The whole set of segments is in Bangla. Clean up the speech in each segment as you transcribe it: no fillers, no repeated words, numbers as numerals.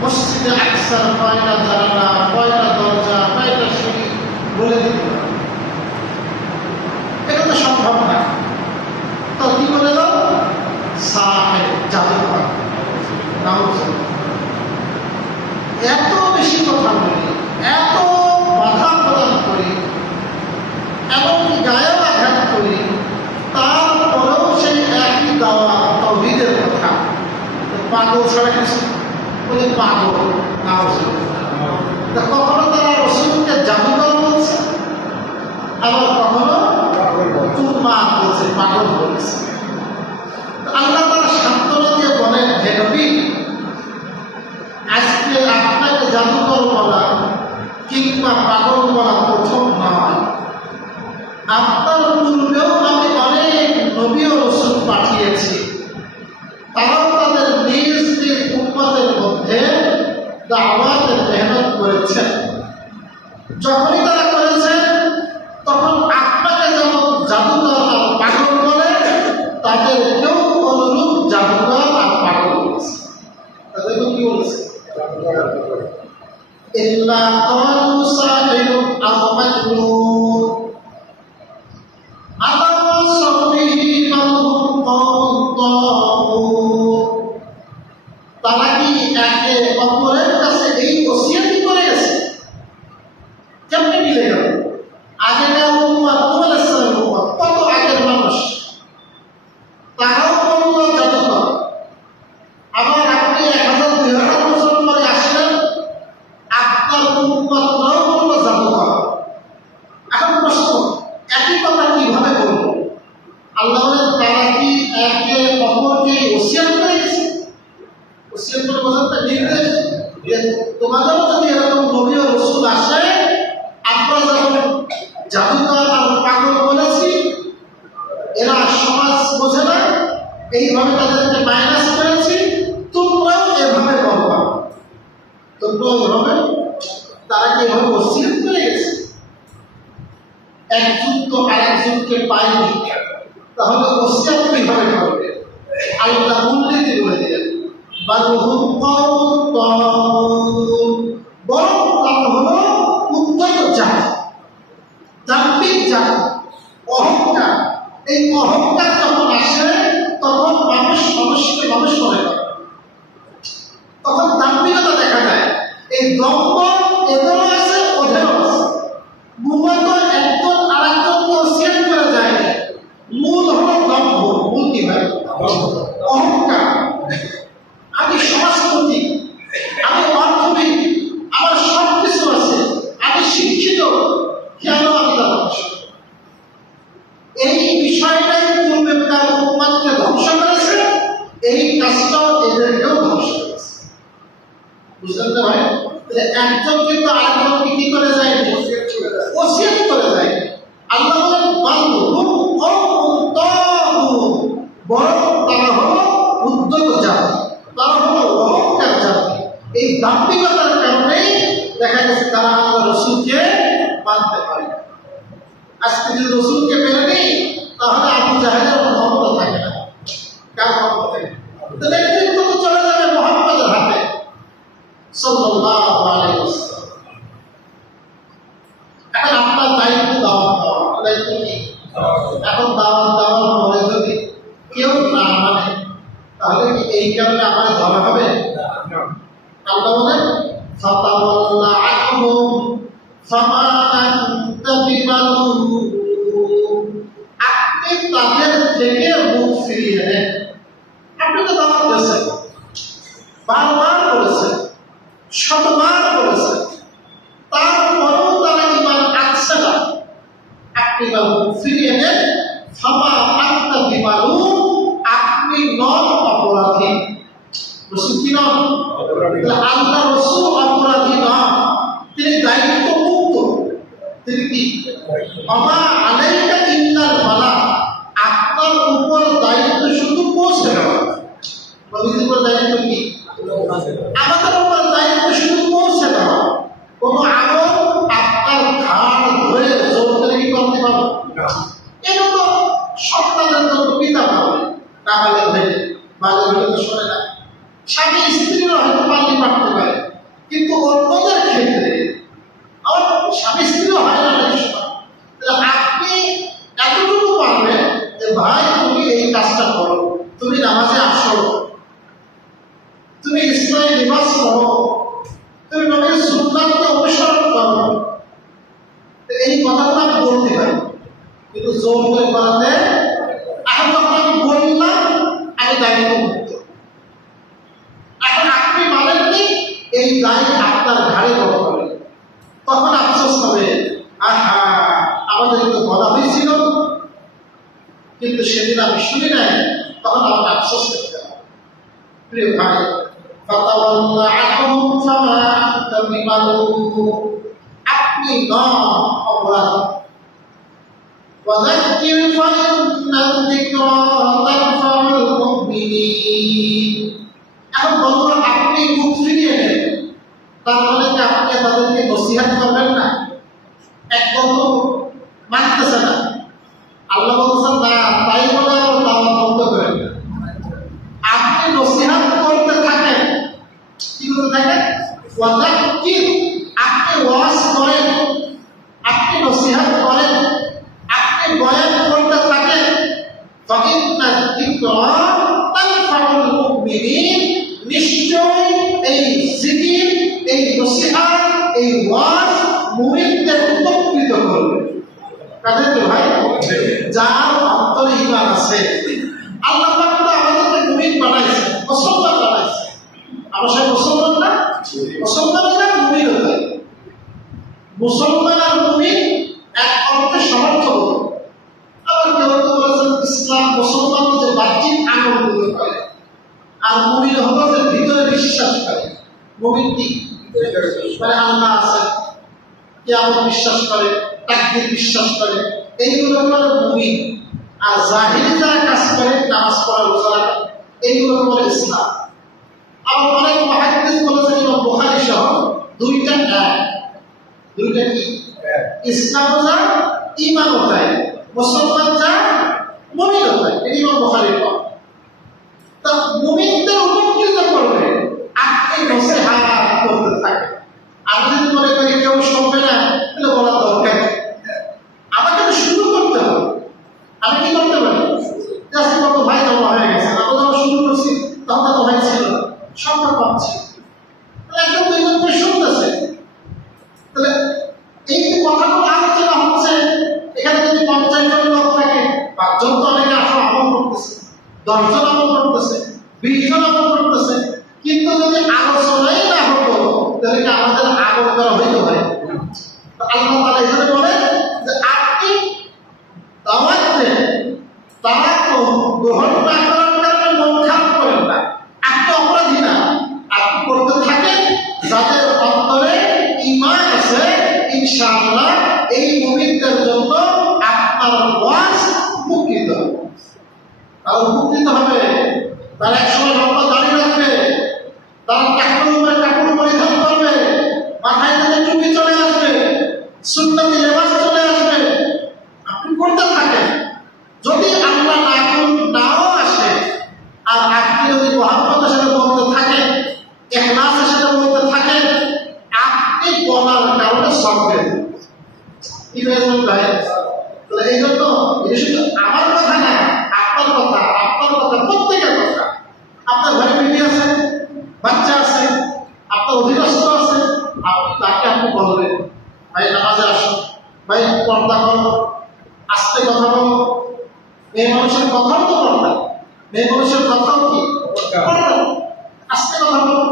মসজিদে আকসার কয়টা জানালা, কয়টা দরজা, কয়টা সিঁড়ি বলে দিতে পারে? এটা তো সম্ভব না। তো কি বলে দাও? সাহেব, জাদুকর। এত বেশি কথা বলি, এত বাধা প্রদান করি, এমনকি গায়ে আঘাত করি, তারপরেও সেই একই দাওয়া তাওহীদের কথা। পাগল ছাড়া কিছু বলে পাগল না। কখনো তারা রাসূলকে জাদুকর বলছে, আবার কখনো উম্মাদ বলছে, পাগল বলছে। আল্লাহ তারা সান্ত্বনা দিয়ে বলেন, হে নবী, আজকে আপনাকে জাদুকর বলা কিংবা পাগল বলা প্রথম নয়। আপনার পূর্বেও আমি অনেক নবী ও রাসূল পাঠিয়েছি, তারাও তাদের নিজ নিজ উম্মতের মধ্যে দাওয়াতের মেহনত করেছেন। যখনই তারা করেছেন, তখন আপনাকে যেমন জাদুকর আর পাগল বলে, তাদেরকেও অনুরূপ জাদুকর আর পাগল বলেছে। তাদেরকে কি বলেছে? ইল্লা ক্বালু সাহিরুন আও মাজনুন আলা সাবিহি বাল হুম কওমুন তাগুন। তারা কি একে অপরের কাছে এই ওসিয়ত করে গেছে? কেমনে মিলে গেল? আগেকার উম্মত, নূহ আলাইহিস সালামের উম্মত, কত আগের মানুষ, তারাও বলল জাদুকর। আবার আপনি 1000-2000 বছর পরে আসলেন, আপনার উম্মতরাও বলল জাদুকর। এখন প্রশ্ন, একই কথা কিভাবে বলবো? আল্লাহ বলেন, তারা কি একে অপরকে ওসিয়ত করে গেছে? ওসিয়ত করে বোঝাতে নির্দেশ যে তোমাদেরও যদি এরকম নবী ও রাসূল আসে, আমরা যখন জাদুকর আর পাগল বলেছি, এরা সমাজ বোঝে না, এইভাবে তাদেরকে মাইনাস করেছি, তোমরাও এভাবে বলবা। তোমরাও এভাবে। তারা কি এভাবে ওসিয়ত করে গেছে? একজন তো আরেকজনকে পায়নি, তাহলে ওসিয়ত কিভাবে করবে? আল্লাহ উল্লেখ করে দিলেন, বাল হুম কওমুন তাগুন। বরং তারা হলো উদ্ধত জাতি, দাম্ভিক জাতি, অহংকার। এই অহংকার যখন আসে, তখন মানুষ মানুষকে মানুষ মনে করে, তখন দাম্ভিকতা দেখা যায়। এই দম্ভ এদেরও আছে, ওদেরও আছে। মূলত একজন আরেকজনকে ওসিয়ত করে যায় না। মূল হলো দম্ভ। মূল কি হয়? অহংকার। আমি সমাজপতি, আমি অর্থবিদ, আমার সব কিছু আছে, আমি শিক্ষিত, কেন আমি তার ধ্বংস? এই বিষয়টাই পূর্বে তার উম্মতকে ধ্বংস করেছে, এই কাজটাও এদেরকেও ধ্বংস করেছে। বুঝলেন তো ভাই? একজন কিন্তু আরেকজনকে কি করে যায়? ওসিয়ত করে যায়। আল্লাহ বলেন, বাল হুম কওমুন তাগুন। বরং তারা হলো উদ্ধত জাতি, তারা হলো অহংকার জাতি। এই দাম্ভিকতার কারণেই দেখা গেছে তারা আল্লাহ রাসূলকে মানতে পারে। আজকে যদি রাসূলকে মেনে নেই, তাহলে আবু জাহেলের ক্ষমতা থাকে না। কার ক্ষমতা থাকে? নেতৃত্ব তো চলে যাবে মুহাম্মদের হাতে, সাল্লাল্লাহু আলাইহি ওয়াসাল্লাম। এখন আপনার দায়িত্ব দাওয়াত দেওয়া। দায়িত্ব কি? এখন দাওয়াত দেওয়ার পরে যদি কেউ না মানে, তাহলে কি এই কারণে আমাদের ধরা হবে? আল্লাহ বলেন, ফাতাওয়াল্লা আনহুম ফামা আনতা বিমালুম। আপনি তাদের থেকে মুখ ফিরিয়ে নেন। আপনি তো দাওয়াত দিয়েছেন, বারবার বলেছেন, শতবার বলেছেন, তারপরেও তারা ঈমান আনছে না। আপনি মুখ ফিরিয়ে নেন। ফামা আনতা বিমালুম, আপনি নন অপরাধী। রাসূল কি নন? আল্লাহ রাসূল অপরাধী নন, তিনি দায়িত্ব মুক্ত। তিনি কি? আমা আলাইকা ইল্লাল বালাগ। আপনার উপর দায়িত্ব শুধু পৌঁছে দেওয়া। নবীর উপর দায়িত্ব কি? আমাদের উপর দায়িত্ব শুধু পৌঁছে দেওয়া। কোন আমল আপনার ঘাড় ধরে জোর করে কি করতে পারবে না। এটা তো সন্তানের জন্য পিতা পাবে, টাকা হলে বাজার হলে তো শোনে না। স্বামী স্ত্রীরা হয়তো পাল্লি পাঠতে পারে, লিবাস করো, তুমি নবীর সুন্নাতকে অনুসরণ করো। এই কথাটা আমি বলতে পারি, কিন্তু জোর করে করাতে এখন যখন আমি বললাম আমি দায়িত্ব মুক্ত। এখন আপনি বলেননি এই দায় আপনার ঘাড়ে বড় করে, তখন আফসোস হবে, আহা আমাদের তো বলা হয়েছিল কিন্তু সেদিন আমি শুনি নাই, তখন আমাকে আফসোস করতে হবে। প্রিয় ভাই, আপনি নন অপরাধ। এখন বলুন আপনি মুখ ফিরিয়ে নেন, তার মানে কি আপনি তাদেরকে নসিহত করবেন না? একদম মানতেছে না। আল্লাহ বলছেন না, তাই বলে দাওয়াত বন্ধ করেন না। আপনি নসিহত করতে থাকেন, কি করতে থাকেন? আপনি ওয়াজ করেন, আপনি নসিহত করেন, আপনি বয়ান করতে থাকেন। নিশ্চয় এই জিকির, এই নসিহত, এই ওয়াজ মুমিনদের উপকৃত করবে। কাদেরকে ভাই? যার অন্তরে ঈমান আছে। আল্লাহ পাক তো আমাদেরকে মুমিন বানাইছে, মুসলমান বানাইছে। আমরা সব মুসলমান না? মুসলমানরা মুমিন হতে, মুসলমান আর মুমিন এক অর্থে সমর্থক। আবার কেউ তো বলেছেন ইসলাম মুসলমান যে বাহ্যিক আঙ্গলগুলো করে, আর মুমিন হলো যে ভিতরে বিশ্বাস করে। মুমিন কি মানে আল্লাহ আছে, কিয়ামত বিশ্বাস করে, তাকদীর বিশ্বাস করে, এইগুলো হলো মুমিন। আর জাহিরি যারা কাজ করে, নামাজ পড়া, রোজা রাখা, এইগুলো হলো ইসলাম। আবার অনেক মুহাদ্দিস বলেছেন, ইমাম বুখারী সহ দুইটা এক, দুইটা কি ইসলাম যা ঈমান তাই, মুসলমান যা মুমিন তাই। এই ইমাম বুখারীর কথা। তা মুমিনদের উপকৃত করবে আপনি নসিহত করতে থাকেন। আমি যদি মনে করি কেউ শুনবে না, তাহলে বলার দরকার নেই। আমাকে তো শুরু করতে হবে। আমি কি করতে পারি? আজকে কত ভাই জমা হয়ে গেছে, আমরা যখন শুরু করছি তখন তো ভাই ছিল না, সংখ্যা কম ছিল। তাহলে একদম দুইজন করে শুনতেছে। তাহলে এই যে কথাগুলো আলোচনা হচ্ছে, এখানে যদি 50 জন লোক থাকে, 5 জন তো অনেকে আসলে আমল করতেছে, 10 জন আমল করতেছে, 20 জন আমল করতেছে। কিন্তু যদি আলোচনাই না হতো, তাহলে আমাদের আমল করা হইতে পারে। আল্লাহ তাআলা এখানে বলে যে আপনি দাওয়াত দেন, তারা তো গ্রহণ না করার কারণে মন খারাপ করেন না, আপনি অপরাধী না। আপনি করতে থাকেন, যাদের অন্তরে ঈমান আছে, ইনশাআল্লাহ এই মুমিনদের জন্য আপনার ওয়াজ উপকৃত হবে। তারা উপকৃত হবে, তারা একসময় লম্বা দাড়ি রাখবে, তারা কাপড় পরিধান করবে, মাথায় তাদের টুপি চলে আসবে, সুন্নতি লেবাস চলে আসবে। আপনি করতে থাকেন। যদি আল্লাহ না করুন, নাও আসে, আর আপনি যদি মুহাম্মদের সাথে বলতে থাকেন, ইখলাসের সাথে বলতে থাকেন, আপনি বলার কারণে সববে কি হয়ে যাবে ভাই? তাহলে এই জন্য এটা শুধু আমার কথা না, আপনার কথা, আপনার কথা, প্রত্যেকের কথা। আপনার ঘরে বিবি আছে, বাচ্চা আছে, আপনার অধীনস্থ আছে, আপনি তাকে আপনি বলবেন, ভাই নামাজে আসো, ভাই পর্দা করো, আস্তে কথা বলো। মেয়ে মানুষের কথাও তো পর্দা, মেয়ে মানুষের কথাও কি পর্দা, আস্তে কথা বলো।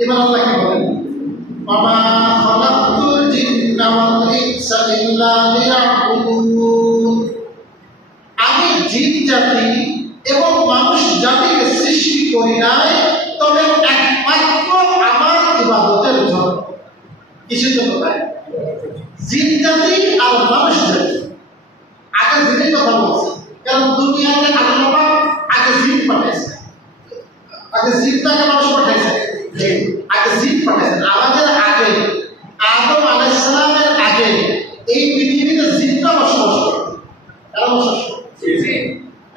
এবার আল্লাহ কি বলেন? ওয়ামা খালাকতুল জিন্না ওয়াল ইনসা ইল্লা লিয়াবুদুন। আমি জিন জাতি এবং মানুষ জাতিকে সৃষ্টি করি নাই, তবে একমাত্র আমার ইবাদতের জন্য। কিসের জন্য? তাই জিন জাতি আর মানুষ জাতি। আগে জিনের কথা বলছে, কারণ দুনিয়াতে আল্লাহ আগে জিন পাঠাইছে, আগে জিনটাকে মানুষ পাঠাইছে, আগে জিন পাঠাইছেন। আমাদের আগে আদম আলাইহিস সালামের আগে এই পৃথিবীতে জিনরা বসবাস করত। কারা বসবাস করত?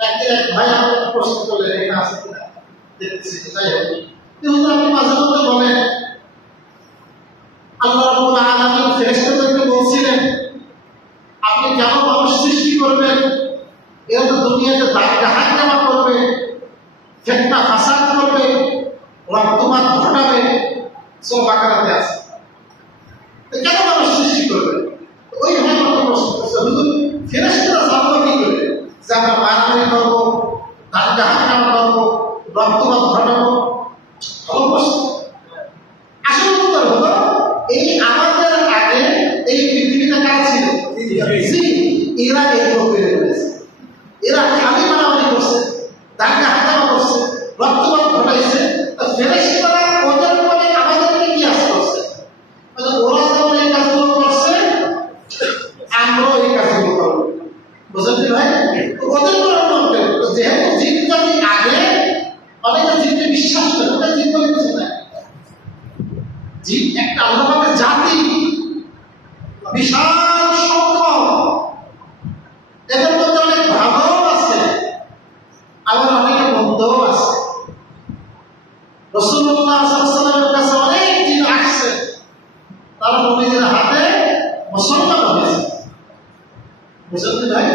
এক ভাই আমাকে প্রশ্ন করলেন, এখানে আছে কিনা দেখতেছি, তাই হোক। কিন্তু আপনি মাঝে মধ্যে বলেন আল্লাহ রাব্বুল আলামিন ফেরেশতাদেরকে বলছিলেন, আপনি কেন মানুষ সৃষ্টি করবেন? এরা তো দুনিয়াতে দাগ হাঙ্গামা করবে, ফিতনা ফাসাদ করবে, রক্তপাত ঘটাবে, সব বাকারাতে আছে। কেন মানুষ সৃষ্টি করবে? ওই ভাই মতো প্রশ্ন করছে, হুজুর ফেরেশতারা জানলো কি করে যে আমরা মারামারি করবো, দাঙ্গা হাঙ্গামা করবো, রক্তপাত ঘটাবো? ভালো প্রশ্ন। আসল উত্তর হলো, এই আমাদের আগে এই পৃথিবীটা কার ছিল? জিন। এরা এগুলো করে ফেলেছে। এরা খালি মারামারি করছে, দাঙ্গা হাঙ্গামা করছে, রক্তপাত ঘটাইছে। ফেরেশতারা ওদের পরে আমাদেরকে কি আস করছে? ওরা যেমন এই কাজগুলো করছে, আমরাও এই কাজগুলো করবো। বুঝলেন ভাই? ওদের পরে যেহেতু জিন জাতি আগে, অনেকে জিনকে বিশ্বাস করে, ওটা জিন বলে কিছু না। জিন একটা আল্লাহর জাতি, বিশাল সংখ্যক। এদের মধ্যে অনেক ভালোও আছে, আবার অনেকে মন্দও আছে। রাসূলুল্লাহ সাল্লাল্লাহু আলাইহি ওয়াসাল্লামের কাছে অনেক জিন আসছে, তারা নবীদের হাতে মুসলমান হয়েছে। বুঝলেন ভাই?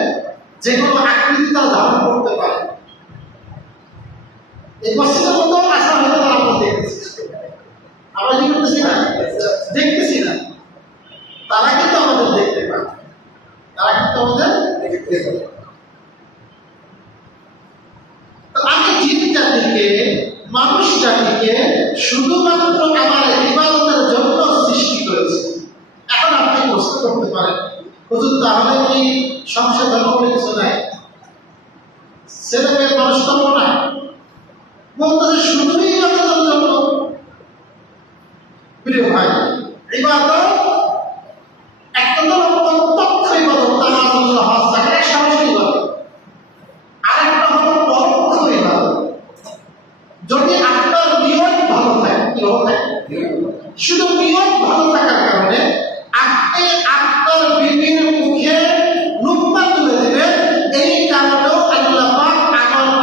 যে কোনো আকৃতি তারা ধারণ করতে পারে। এই মসজিদের মধ্যেও আসা হয়তো তারা আমরা দেখতেছি, আমরা কি করতেছি না? দেখতেছি না। তারা কিন্তু আমাদের দেখতে পায়, তারা কিন্তু আমাদের দেখতে পায়। আমি জিন জাতিকে, মানুষ জাতিকে শুধুমাত্র আমার ইবাদতের জন্য সৃষ্টি করেছে। এখন আপনি প্রশ্ন করতে পারেন, হুজুর তাহলে কি সংসার ধর্ম বলে কিছু নাই? ছেলে মেয়ের মানুষ ধর্ম না? বলতেছে শুধুই ইবাদতের জন্য। প্রিয় ভাই, ইবাদত একটা তো প্রত্যক্ষ ইবাদত, তার জন্য হজ জাকাত সরাসরি ইবাদত। আরেকটা হলো পরোক্ষ ইবাদত। যদি আপনার নিয়ত ভালো থাকে, কি ভালো থাকে? শুধু নিয়ত ভালো থাকার কারণে আপনি আপনার বিবির মুখে লুকমা তুলে দেবেন, এই কারণেও আল্লাহ পাক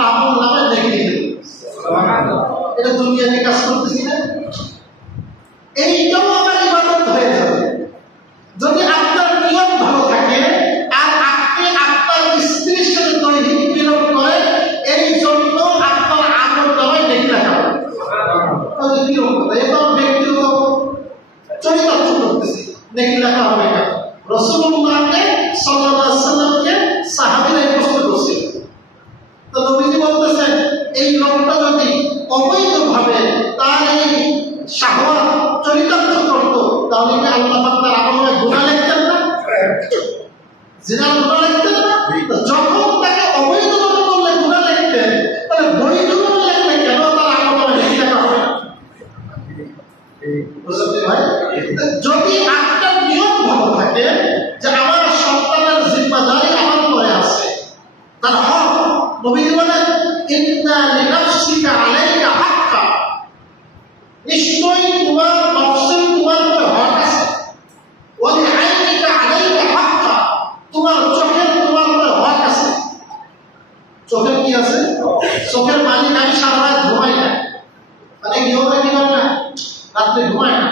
আমল নামে লিখে দিবেন। সুবহানাল্লাহ। এটা দুনিয়াতে কাজ করতেছি না? এইটাও আমার ইবাদত হয়ে যাবে যদি আপনার নিয়ত ভালো থাকে আর আপনি আপনার স্ত্রীর সাথে দৈহিক মিলন করেন, এই জন্য আপনার আমল নামায় লিখে রাখা হবে। এটা ব্যক্তিগত চরিতার্থ করতেছি, লিখে রাখা হবে না। রাসূলুল্লাহকে সাল্লাল্লাহু আলাইহি ওয়াসাল্লামকে সাহাবীরা প্রশ্ন করছিল, তো নবীজি বলতেছেন এই লোকটা যদি অবৈধভাবে তার এই শাহওয়াত চরিতার্থ করতো, তাহলে কি আল্লাহ পাক তার আমলে গুনাহ লিখতেন না? জিনার গুনাহ লিখতেন না? যখন তাকে অবৈধভাবে করলে গুনাহ লিখতেন, তাহলে বৈধভাবে লিখলে কেন তার আমলে লিখে রাখা হবে না? বুঝতে ভাই? যদি আপনার নিয়ম ভালো থাকে যে আমার সন্তানের জিম্মাদারি আমার পরে আছে, তার হক, নবীজি বলেন ইন্না লিনাফসিকা আলাইকা হাক্কা, নিশ্চয়ই তোমার নফসের তোমার উপর হক আছে। ওয়া লিআইনিকা আলাইকা হাক্কা, তোমার চোখের তোমার উপর হক আছে। চোখের কি আছে? চোখের মালিক আমি সারা রাত ঘুমাই না, মানে নিয়মে কি করে না, রাত্রে ঘুমায় না,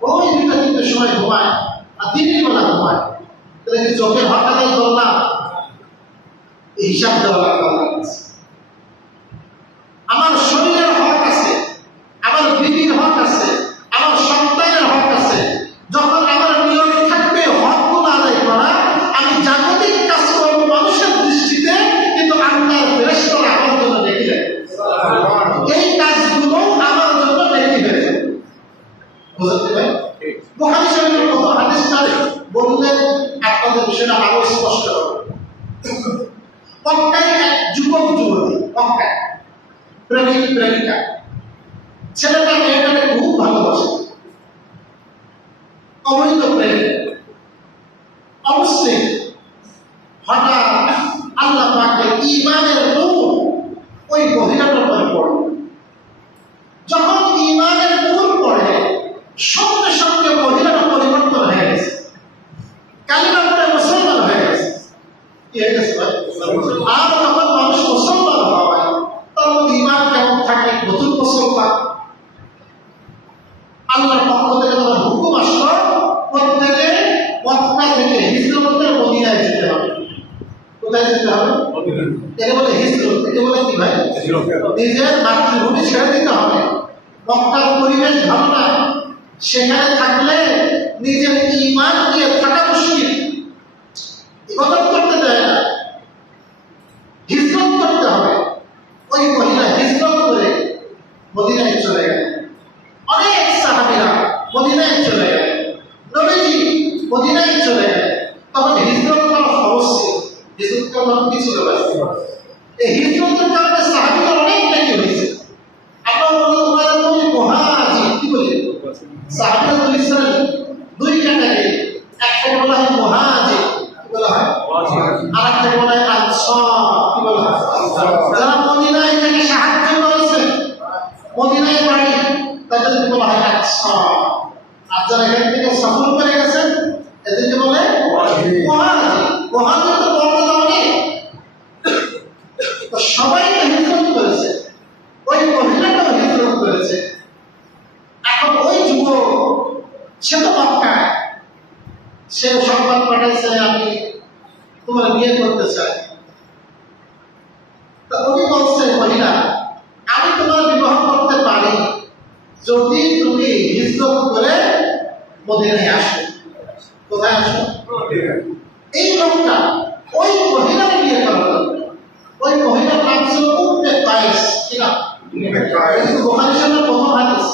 ওই 2টা-3টার সময় ঘুমায় আর দিনের বেলা ঘুমায়। তাহলে কি চোখের হক আদায় করলাম? এই হিসাব দেওয়া লাগবে। আমার শরীরের হক আছে, আমার বিবির হক আছে, আমার সন্তানের হক আছে। যখন আমার নিয়ম থাকবে হকগুলো আদায় করা, আমি জাগতিক কাজ করবো মানুষের দৃষ্টিতে, কিন্তু আল্লাহর ফেরেশতারা আমার জন্য লিখে দেয়। এই কাজগুলো আমার জন্য লিখে হয়ে যাবে। বুঝতে পারেন? বুখারী শরীফের কত হাদিসটা বললেন আপনাদের বিষয়টা আরো স্পষ্ট হবে। মক্কায় এক যুবক যুবতী, মক্কায় প্রেমিক প্রেমিকা, ছেলেটা মেয়েটাকে খুব ভালোবাসে, অবৈধ প্রেম। অবশ্যই হঠাৎ আল্লাহ পাকের ঈমানের নূর ওই মহিলাটার উপরে পড়ে। যখন ঈমানের নূর পড়ে, সঙ্গে সঙ্গে মহিলাটা পরিবর্তন হয়ে গেছে, কালিমা পড়ে মুসলমান হয়ে গেছে। কি হয়ে গেছে ভাই? আর যখন মানুষ মুসলমান হয়, তখন ঈমান কেমন থাকে? নতুন মুসলমান। আল্লাহর পক্ষ থেকে যখন হুকুম আসলো, প্রত্যেকে মক্কা থেকে হিজরত করে মদিনায় যেতে হবে। কোথায় যেতে হবে? একে বলে হিজরত, একে বলে কি ভাই? নিজের মাতৃভূমি ছেড়ে দিতে হবে। মক্কার পরিবেশ ভালো না, সেখানে থাকলে নিজের ঈমান নিয়ে থাকা মুশকিল, ইবাদত করতে দেয় না, হিজরত করতে হবে। ওই মহিলা হিজরত করে মদিনায় চলে গেলেন। অনেক সাহাবীরা মদিনায় চলে গেলেন, নবীজি মদিনায় চলে গেলেন। তখন হিজরত করা সহজ ছিল, হিজরত করা কি ছিল? এই হিজরতের কারণে সাহাবীরা অনেক নেকি হয়েছে। আপনার বলতে তোমাদের নবী মুহাজির, কি বলে সাহাবীরা তো ইসরায়েল দুই ক্যাটাগরি, একটাকে বলা হয় মুহাজির, কি বলা হয়, আর একটাকে বলা হয় আনসার, কি বলা হয়, যারা মদিনায় থেকে সাহায্য করেছে, মদিনায় বাড়ি, তাদেরকে বলা হয় আনসার। আর যারা এখান থেকে সফর করে গেছেন এদেরকে বলে মুহাজির। মুহাজির তো বর্তমানে অনেক, তো সবাই তো হিজরত করেছে, ওই মহিলাটাও হিজরত করেছে। এখন ওই যুবক সে তো মক্কায়, সে সংবাদ পাঠাইছে আমি তোমার বিয়ে করতে চাই। তা উনি বলছে মহিলা, আমি তোমার বিবাহ করতে পারি যদি তুমি হিজরত করে মদিনায় আসো। কোথায় আসো? এই লোকটা ওই মহিলার বিয়ে করা, ওই মহিলার নাম ছিল উম্মে কায়েস। কি নাম? বুখারী শরীফের প্রথম হাদিস।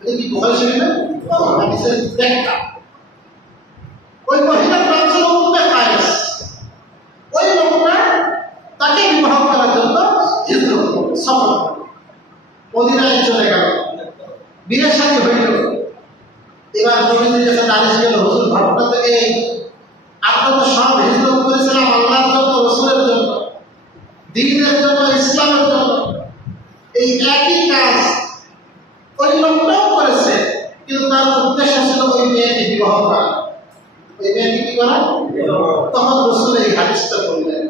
এটা কি বুখারী শরীফের প্রথম হাদিসের ব্যাখ্যা। ওই মহিলার নাম ছিল উম্মে কায়েস। ওই লোকটা তাকে বিবাহ করার জন্য হিজরত করল, সফর মদিনায় চলে গেল, বিয়ের সাথে হইল। এবার নবীজির কাছে নালিশ গেল, হুজুর ঘটনা থেকে আপনারা তো সব হিজরত করেছিলাম আল্লাহর জন্য, রাসূলের জন্য, দ্বীনের জন্য, ইসলামের জন্য, এই একই কাজ ওই লোকটাও করেছে, কিন্তু তার উদ্দেশ্য ছিল ওই মেয়েকে বিবাহ করা। ওই মেয়েকে কি করা? তখন রাসূল এই হাদিসটা বললেন।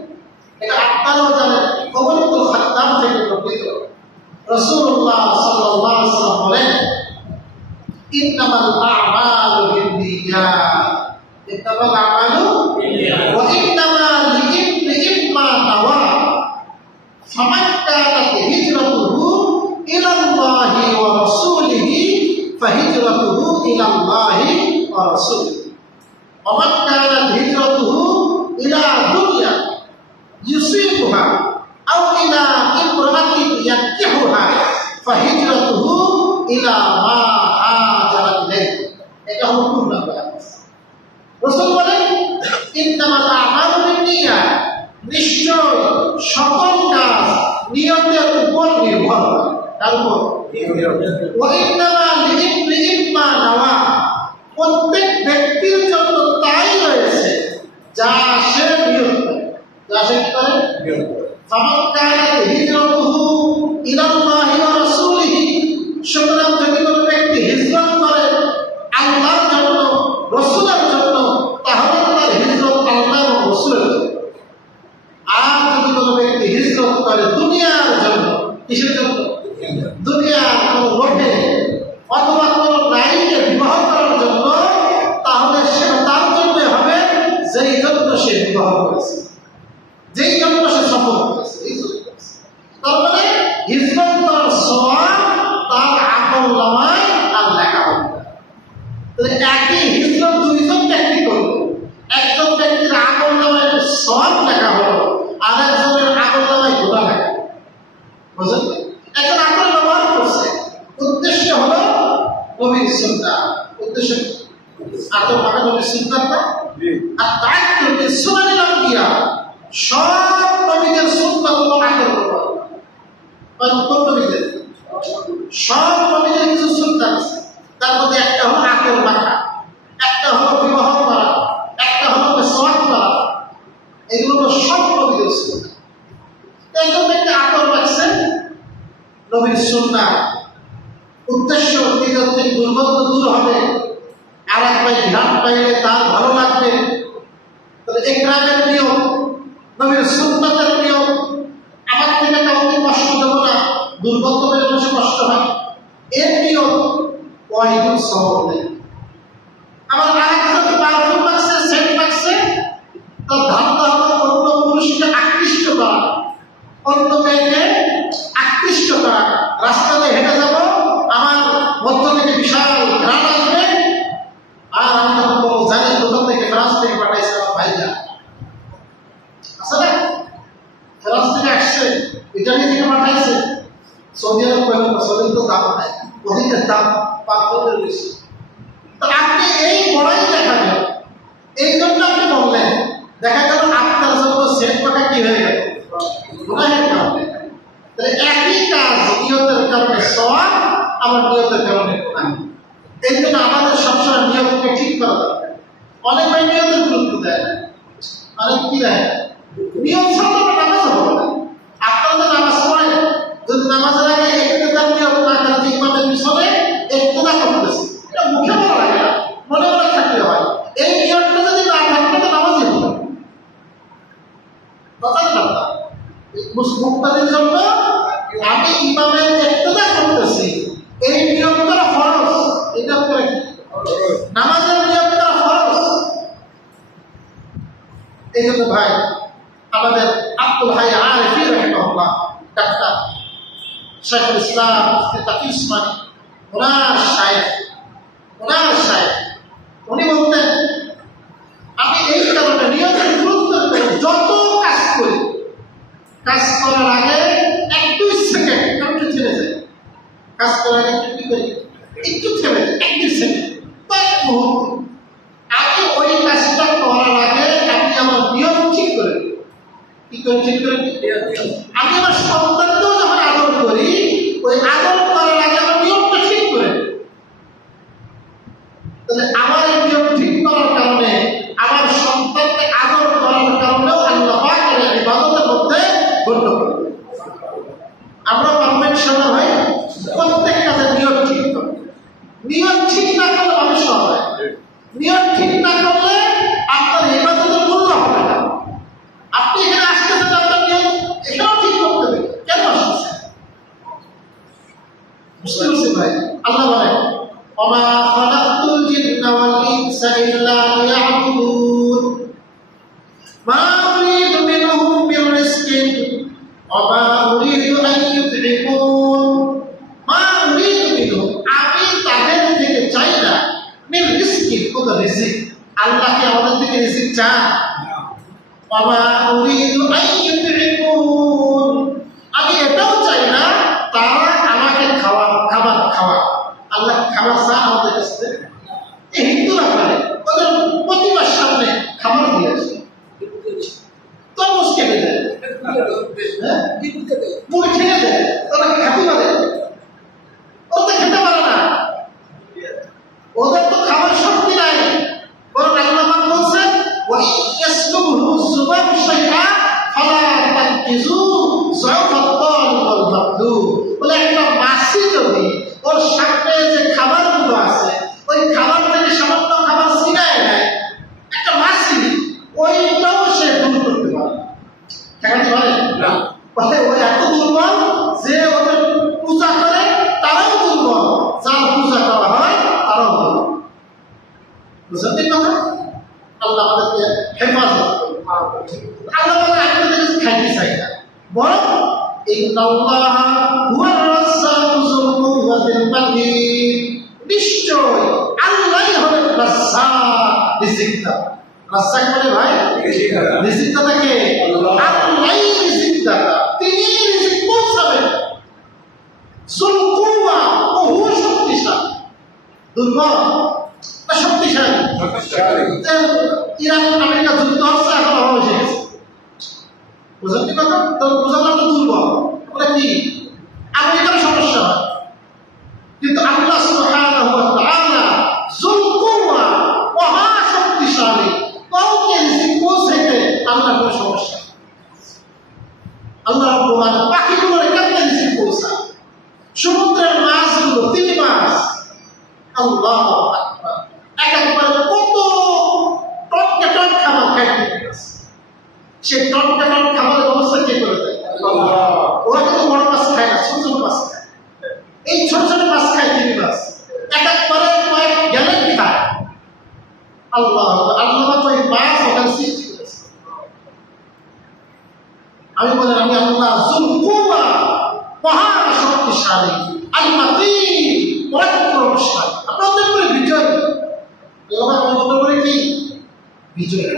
এটা আপনারাও জানেন, ওমর ইবনুল খাত্তাব থেকে বর্ণিত। রাসূলুল্লাহ সাল্লাল্লাহু আলাইহি ওয়াসাল্লাম বলেন, ইন্নামাল আ'মালু বিন্নিয়াত, ইন্নামাল আ'মালু ওয়া ইন্নামা লিকুল্লি মা নাওয়া, ফামান কানাত হিজরাতুহু ইলাল্লাহি ওয়া রাসূলিহি ফাহিজরাতুহু ইলাল্লাহি ওয়া রাসূলিহি, ওয়া মান কানাত হিজরাতুহু ইলা দুনিয়া ইউসিবুহা আও ইলা ইমরাতিন ইয়ানকিহুহা ফাহিজরাতুহু ইলা মা হাজারা ইলাইহি। এটা হলো পূর্ণ হাদিস। রাসূল বলেন, ইন্নামাল আ'মালু বিন্নিয়াত, নিশ্চয় সকল কাজ নিয়তের উপর নির্ভর করে। তার উপর ওয়া ইন্নামা লিকুল্লি মা নাওয়া, প্রত্যেক ব্যক্তির জন্য তাই রয়েছে যা সে নিয়ত করে, যা সে কি করে, নিয়ত করে। ফামান কানাত হিজরাতুহু ইলাল্লাহি ওয়া রাসূলিহি, সুতরাং যদি কোনো ব্যক্তি হিজরত করে আল্লাহর জন্য, রাসূলের জন্য, তাহলে তার হিজরত আল্লাহ এবং রাসূলের জন্য। আর যদি কোনো ব্যক্তি হিজরত করে দুনিয়ার জন্য, কিসের জন্য? দুনিয়ার কোনো লোভে অথবা কোনো নারীকে বিবাহ করার জন্য, তাহলে সেটা তার জন্য হবে যেই জন্য সে বিবাহ করেছে, যেই জন্য সে সফর করেছে, এই জন্য করেছে। তার মানে হিজরত করার সওয়াব তার আমলনামায় আর লেখা হবে। তাহলে একই হিজরত দুইজন ব্যক্তি করলো, একজন ব্যক্তির আমলনামায় সওয়াব লেখা হলো, আর একজনের আমলনামায় গুনাহ লেখা। বুঝলেন? একজন আমল ব্যবহার করছে, উদ্দেশ্য হলো নবীর সুন্নাহ, উদ্দেশ্য আতর পাকা নবীর সুন্নাহ না, আর তাআত্তুর বিসুনানিল আম্বিয়া, সব নবীদের সুন্নাহগুলো আতর করা। মানে কোন নবীদের? সব নবীদের কিছু সুন্নাহ আছে, তার মধ্যে একটা হলো আতর মাখা, একটা হলো বিবাহ করা, একটা হলো মিসওয়াক করা। এগুলো সব নবীদের সুন্নাহ। একজন ব্যক্তি আতর মাখছেন, নবীর সুন্নাহ, উদ্দেশ্য নিজের থেকে দুর্গন্ধ দূর হবে, আর এক ভাই ঘ্রাণ পাইলে তার ভালো লাগবে। তাহলে ইকরামের নিয়ম, নবীর সুন্নাতের নিয়ম, আমার থেকে কাউকে কষ্ট দেব না, দুর্গন্ধ পেলে মানুষের কষ্ট হয়, এর নিয়ম ওয়াহিদুল সওয়াব নেই। আমার আরেকজন পারফিউম মাখছে, সেন্ট মাখছে, তার ধান্দা হলো অন্য পুরুষকে আকৃষ্ট করা, অন্য মেয়েকে আকৃষ্ট করা, রাস্তাতে হেঁটে যাব, আমার মধ্য থেকে বিশাল ঘ্রাণ আসবে, আর আমি তখন বলবো জানি কোথা থেকে, ফ্রান্স থেকে পাঠাইছে আমার ভাইরা, আসলে ফ্রান্স থেকে আসছে, ইটালি থেকে পাঠাইছে, সৌদি আরব কয়েক সৌদি তো দাম নাই, অধিকের দাম পাথরের বেশি। তো আপনি এই বড়াই দেখাবেন, এই জন্য আপনি বললেন, দেখা গেল আপনার জন্য সেট পাকা কি হয়ে গেল, গুনাহের কারণে। তাহলে একই কাজ নিয়তের কারণে সওয়াব, আবার নিয়তের কারণে গুনাহ। এই জন্য আমাদের সবসময় নিয়তকে ঠিক করা দরকার। অনেক ভাই নিয়তের গুরুত্ব দেয়, অনেক কি দেয়, নিয়ত ছাড়া তো নামাজ হবে না। আপনারা নামাজ পড়েন, যদি নামাজের আগে ইক্তেদার নিয়ত না করেন, ইমামের পিছনে ইক্তেদা করতেছে, এটা মুখে বলা লাগে না, মনে মনে থাকলে হয়। এই নিয়তটা যদি না থাকলে তো নামাজই হবে না। কথা না, মুক্তাদের জন্য আমি ইমামের ইক্তেদা করতেছি, এই নিয়ত করা ফরজ। এই নিয়ত করে কি নামাজের নিয়ত করা ফরজ। এই জন্য ভাই আমাদের আব্দুল হাই আরিফি রাহিমাহুল্লাহ, ডাক্তার শাইখুল ইসলাম তাকি উসমানী, ওনার শায়েখ উনি বলতেন, আমি এই কারণে নিয়তের গুরুত্ব করি, যত কাজ করি, কাজ করার আগে একটু সেকেন্ড একটু থেমে যায়, কাজ করার আগে একটু কি করি, একটু থেমে যায়, একটু সেকেন্ড, কয়েক মুহূর্ত আমি ওই কাজটা করার আগে আমি আমার নিয়ম ঠিক করে দিই। কি করে ঠিক করে দিই? আমি আমার সন্তানকেও যখন আদর করি, ওই আদর করার আগে আমার নিয়মটা ঠিক করে দিই। তাহলে আমার এই নিয়ম ঠিক করার কারণে আমার সন্তানকে আদর করার কারণেও আল্লাহ পাক এর ইবাদতের মধ্যে গণ্য করে। আমরা কনভেনশন হয় প্রত্যেক কাজের নিয়ম ঠিক করতে, নিয়ম ঠিক না করলে মানুষ হবে, নিয়ম ঠিক না করলে আপনার ইবাদতের মূল্য হবে না। আপনি এখানে আসতেছেন, আপনার নিয়ম এখানেও ঠিক করতে হবে, কেন আসতেছেন? বুঝতে পারছি ভাই? আল্লাহ বলেন, ওমা খালাকতুল জিন্না ওয়াল ইনসা ইল্লা লিয়াবুদুন মা উরিদু মিনহুম মির রিজকিন ওয়া মা উরিদু আন ইউতঈমুন মা উরিদু মিনহুম, আমি তাদের থেকে চাই না, মির রিজকিন, কোনো রিজিক। আল্লাহ কি আমাদের থেকে রিজিক চান? ওয়া মা উরিদু আন ইউতঈমুন, আমি এটাও চাই না তারা আমাকে খাবার খাওয়া। আল্লাহ খাবার চান আমাদের কাছে? এই হিন্দুরা পারে, ওদের প্রতিমার সামনে খাবার দিয়েছে, তরমুজ কেটে দেয়, মুখে ঠেকে দেয়, ওরা খেতে পারে? ওরা খেতে পারে না, ওদের তো খাবার শক্তি নাই। বরং আল্লাহ পাক বলছেন, ওয়া ইয়াসলুবহু যুবাবু শাইআ ফালা তানকিজু যাওফাত তালিব ওয়াল মাতলুব। বলে একটা মাছি যদি ওর সামনে যে খাবারগুলো আছে, ওই খাবার থেকে সামান্য খাবার ছিনায় নেয়, একটা মাছি, ওইটাও সে দূর করতে পারে, ঠেকাতে পারে না। বলে ওই এত দুর্বল যে ওদের পূজা করে তারাও দুর্বল, যার পূজা করা হয় তারাও দুর্বল। বুঝলেন কথা? আল্লাহ আমাদেরকে হেফাজত করুন। আল্লাহ বলে আপনাদের কাছে খাইতে চাই না, বরং ইন্নাল্লাহ হুয়ার রাজ্জাকু যুল কুওয়াতিল মাতিন, নিশ্চয় আল্লাহই হলেন রাজ্জাক, রিজিকদাতা। রাজ্জাক মানে ভাই রিজিকদাতা কে? আল্লাহই রিজিকদাতা, তিনি রিজিক পৌঁছাবেন। যুল কুওয়া, বহু শক্তিশালী। দুর্বল না শক্তিশালী? ইরান আমেরিকা যুদ্ধ হচ্ছে, এখন অভাব এসে গেছে। বুঝলেন কি কথা? তো বুঝলাম তো দুর্বল, ওটা কি আমেরিকার সমস্যা হয়, কিন্তু আল্লাহ সুবহানাহু ওয়া তাআলা যুল কুওয়া, মহা শক্তিশালী, কাউকে রিজিক পৌঁছাইতে আল্লাহর কোনো সমস্যা। আল্লাহ রাব্বুল আলামিন পাখিগুলোর কেমনে রিজিক পৌঁছায়, সমুদ্রের মাছগুলো, 3 মাস, আল্লাহু আকবার, একবারে কত টনকে টন খাবার খাইতে গেছে। সেই টনকে টন খাবারের ব্যবস্থা কে করে দেয়? ওরা কিন্তু বড় মাছ খায় না, ছোট ছোট মাছ খায়। এই ছোট ছোট মাছ খায় 3 মাস, একবারে কয়েক গ্যালেন খায়। আল্লাহ আল্লাহ তো এই মাছ ওখানে সৃষ্টি করেছে। আমি বলেন, আমি আল্লাহ যুল শক্তিশালী, আল মাতিন পরাক্রমশালী। আপনাদের করে বিজয়, আমাদের করে কি বিজয়।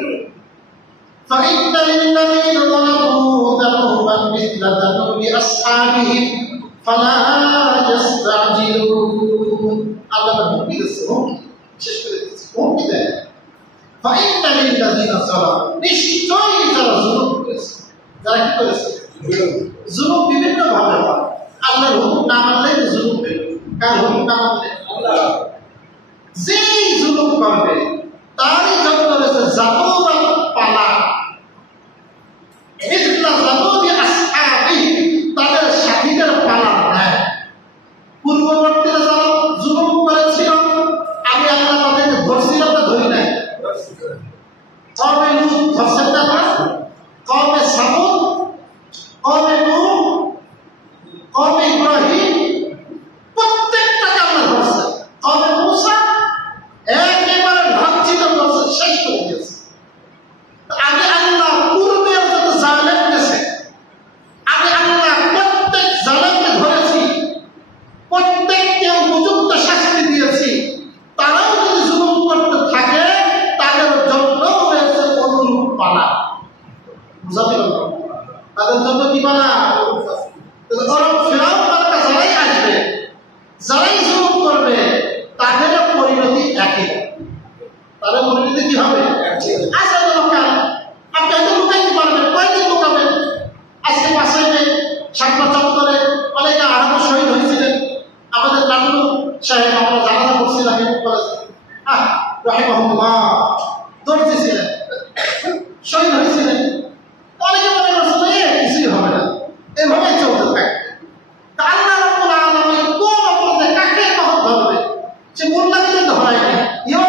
فإن للذين ظلموا ذنوبا مثل ذنوب أصحابهم فلا يستعجلون। আল্লাহ হুমকি দিচ্ছে, শেষ করে দিচ্ছে, হুমকি দেয়। فإن للذين ظلموا, নিশ্চয়ই যারা জুলুম করেছে, যারা কি করেছে জুলুম বিভিন্ন ভাবে হয়। আল্লাহর হুকুম না মানলে জুলুম হবে, কার হুকুম না মানলে আল্লাহ। যেই জুলুম করবে তারই জন্য রয়েছে জাদুর পালা, তাদের সাথীদের পালা নেয়। পূর্ববর্তীরা যারা জুলুম করেছিল, আমি আল্লাহ তাদেরকে ধরছিলাম না ধরি নাই? কওমে লূত ধরছেন না, কওমে সামূদ, কওমে নূহ, কওমে ইব্রাহিম, প্রত্যেকটাকে আল্লাহ ধরছে। কওমে মূসা একেবারে লাঞ্ছিত করছে, শেষ করে দিয়েছে। আমি আল্লাহ পূর্বের যত জালেম গেছে, আমি আল্লাহ প্রত্যেক জালেমকে ধরেছি, প্রত্যেককে উপযুক্ত শাস্তি দিয়েছি। তারাও যদি জুলুম করতে থাকে তাদের জন্য রয়েছে অনুরূপ পালা। বুঝাতে পারলাম? তাদের জন্য কি পালা? বরং ফিরআউন তার কাছে যারাই আসবে, যারাই জুলুম করবে, তাদেরও পরিণতি একই। তাদের পরিণতি কি হবে? আচ্ছা লোকাল, আপনি হয়তো লুকাইতে পারবেন, কয়েকদিন লুকাবেন। আজকে 5 মে শাপলা চত্বরে অনেকে আহত শহীদ হয়েছিলেন। আমাদের নাটু সাহেব, আমরা জানাজা করছিলাম রাহিমাহুল্লাহ, দর্জি ছিলেন, শহীদ হয়েছিলেন। অনেকে মনে করছিল কিছুই হবে না, এভাবেই চলতে থাকে। আল্লাহ রাব্বুল আলামিন কোন অপরাধে কাকে কখন ধরবে, সে মোল্লাকে ধরায়নি, ইয়ং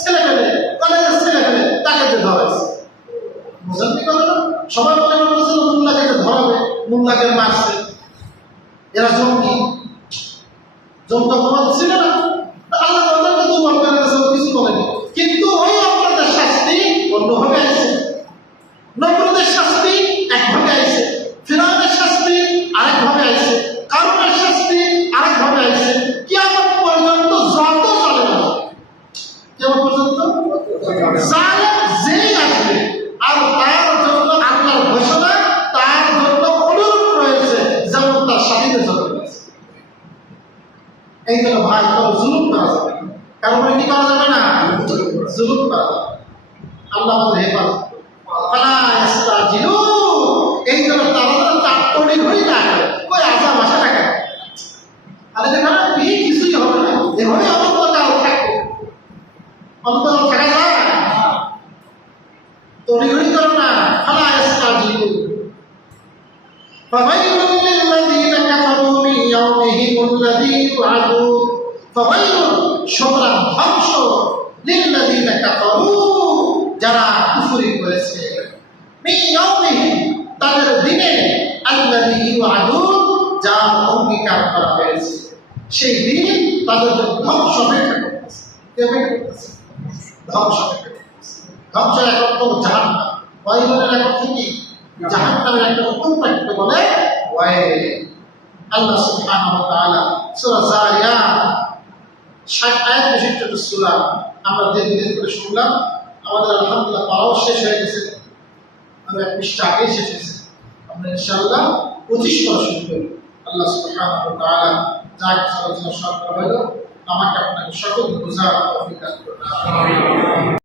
ছেলেপেলে, কলেজের ছেলেপেলে তাকে যে ধরাইছে। বুঝলেন কি কথা? সবাই মনে করতেছিল মোল্লাকে ধরাবে, মোল্লাকে মারছে, এরা জঙ্গি। জঙ্গি অপরাধ ছিল না, আল্লাহ তাদেরকে দুর্বল করে দিয়েছে, কিছু বলেনি। কিন্তু ওই অপরাধের শাস্তি অন্যভাবে আসছে। নমরুদের শাস্তি একভাবে আসছে, ফিরআউনের শাস্তি আরেকভাবে আসছে, কারূনের শাস্তি আরেকভাবে আসছে। কিয়ামত পর্যন্ত যত জালেম আসবে, কিয়ামত পর্যন্ত জালেম যেই আসবে, আর তার জন্য আল্লাহর ঘোষণা, তার জন্য অনুরূপ রয়েছে যেমন তার সাথীদের জন্য রয়েছে। এই জন্য ভাই কোনো জুলুম করা যাবে না, কারণ কি করা যাবে না? জুলুম করা যাবে। আল্লাহ আমাদের হেফাজত। এই জন্য তারা তাৎপর্য হয়ে না ওই আজাব আসে না কেন? আরে দেখা কিছুই হবে না, এভাবে অনন্তকাল থাকবে। অনন্তকাল থাকা যায় তড়িঘড়ি করো না। ফালা ইস্তাজিলু ফাওয়াইলুল লিল্লাযীনা কাফারু মিন ইয়াওমিহিমুল্লাযী ইউআদুন। ফাওয়াইলুন, সুতরাং ধ্বংস, লিল্লাযীনা কাফারু, যারা কুফরি করেছে, মিন ইয়াওমিহিম, তাদের দিনে, আল্লাযী ইউআদুন, যা অঙ্গীকার করা হয়েছে, সেই দিন তাদের ধ্বংস হয়ে করতেছে। কেমন করতেছে? ধ্বংস হয়ে করতেছে। ধ্বংস এখন তো জাহান্নাম, ওয়াইলের এখন কি জাহান্নামের একটা উপপাদ্য বলে ওয়াইল। আল্লাহ সুবহানাহু ওয়া তাআলা সূরা যারিয়াত 60 আয়াত বিশিষ্ট সূরা আমরা ধীরে করে শুনলাম। আমাদের আলহামদুলিল্লাহ পাওয়া শেষ হয়ে গেছে, আমরা 1 পৃষ্ঠা আগে শেষ হয়েছে। আমরা ইনশাআল্লাহ 25 পড়া শুরু করব। আল্লাহ সুবহানাহু ওয়া তাআলা যা কিছু আলোচনা সব হলো আমাকে আপনাকে সকল বুঝার তৌফিক দান করুন।